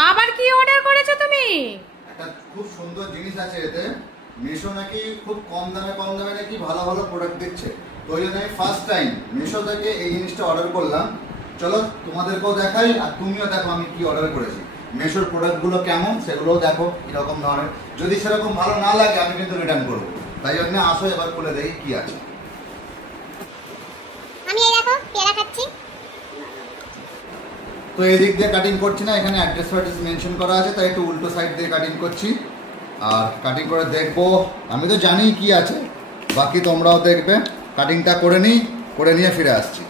আবার কি অর্ডার করেছো তুমি? একটা খুব সুন্দর জিনিস আছে এতে। মিশো নাকি খুব কম দামে নাকি ভালো ভালো প্রোডাক্ট দিচ্ছে। তো ওই জন্য আমি ফার্স্ট টাইম মিশো থেকে এই জিনিসটা অর্ডার করলাম। চলো তোমাদেরকেও দেখাই আর তুমিও দেখো আমি কি অর্ডার করেছি। মিশোর প্রোডাক্টগুলো কেমন সেগুলোও দেখো কিরকম ধরনের। যদি সেরকম ভালো না লাগে আমি কিন্তু রিটার্ন করবো। তাই জন্য আসো এবার খুলে দেখি কি আছে। আমি এই দেখো পেয়ারা খাচ্ছি। তো এই দিক দিয়ে কাটিং করছি না, এখানে অ্যাড্রেস ফ্যাড্রেস মেনশন করা আছে, তাই একটু উল্টো সাইড দিয়ে কাটিং করছি। আর কাটিং করে দেখবো, আমি তো জানি কি আছে, বাকি তোমরাও দেখবে। কাটিংটা করে নিয়ে ফিরে আসছি।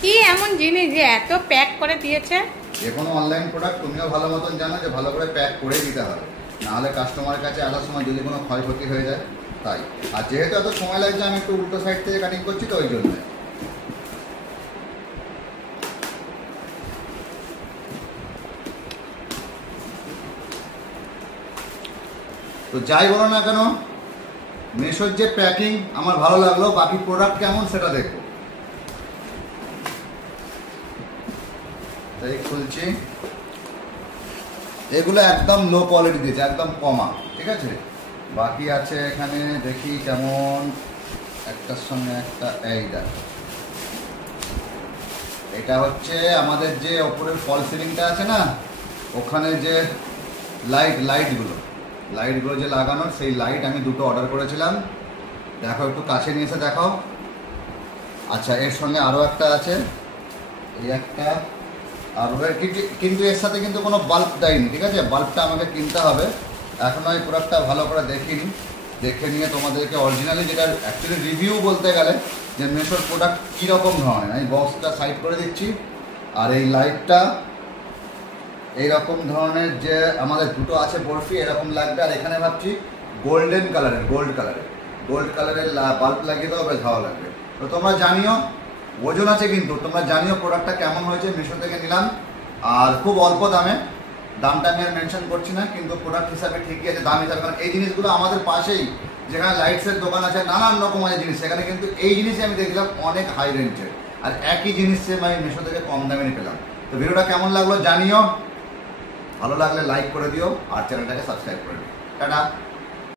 কি এমন জিনিস যে এত প্যাক করে দিয়েছে? যে কোনো অনলাইন প্রোডাক্ট তুমিও ভালো মতন জানো যে ভালো করে প্যাক করে দিতে হবে, নাহলে কাস্টমারের কাছে আসার সময় যদি কোনো ক্ষয়ক্ষতি হয়ে যায়। তাই আর যেহেতু এত সময় লাগছে আমি একটু উল্টো সাইড থেকে কাটিং করছি, তো ওই জন্য। তো যাই বলো না কেন, মিশোর যে প্যাকিং আমার ভালো লাগলো, বাকি প্রোডাক্ট কেমন সেটা দেখো। তাই খুলছি, এগুলো একদম লো কোয়ালিটি দিয়েছে, একদম কমা, ঠিক আছে। বাকি আছে এখানে দেখি কেমন, একটার সঙ্গে একটা। এই দেখো, এটা হচ্ছে আমাদের যে ওপরের ফল সিলিংটা আছে না, ওখানে যে লাইটগুলো যে লাগানোর, সেই লাইট আমি দুটো অর্ডার করেছিলাম। দেখো একটু কাছে নিয়ে এসে দেখাও। আচ্ছা, এর সঙ্গে আরও একটা আছে, এই একটা। আর কিন্তু এর সাথে কিন্তু কোনো বাল্ব দেয়নি, ঠিক আছে। বাল্বটা আমাকে কিনতে হবে। এখন আমি প্রোডাক্টটা ভালো করে দেখিনি, দেখে নিয়ে তোমাদেরকে অরিজিনালি, যেটা অ্যাকচুয়ালি রিভিউ বলতে গেলে যে মিশোর প্রোডাক্ট কীরকম ধরনের। আমি বক্সটা সাইড করে দিচ্ছি। আর এই লাইটটা এইরকম ধরনের যে আমাদের দুটো আছে বরফি, এরকম লাগবে। আর এখানে ভাবছি গোল্ড কালারের বাল্ব লাগিয়ে দেওয়া, বেশ ভালো লাগবে। তো তোমরা জানিও, ওজন আছে কিন্তু, তোমরা জানিও প্রোডাক্টটা কেমন হয়েছে। মিশো থেকে নিলাম আর খুব অল্প দামটা আমি আর মেনশন করছি না, কিন্তু প্রোডাক্ট হিসাবে ঠিকই আছে দাম হিসাবে। কারণ এই জিনিসগুলো আমাদের পাশেই যেখানে লাইটসের দোকান আছে, নানান রকম আছে জিনিস, সেখানে কিন্তু এই জিনিসই আমি দেখলাম অনেক হাই রেঞ্জের। আর একই জিনিস আমি মিশো থেকে কম দামে নিয়ে পেলাম। তো ভিডিওটা কেমন লাগলো জানিও, ভালো লাগলে লাইক করে দিও আর চ্যানেলটাকে সাবস্ক্রাইব করে দিও। টাটা।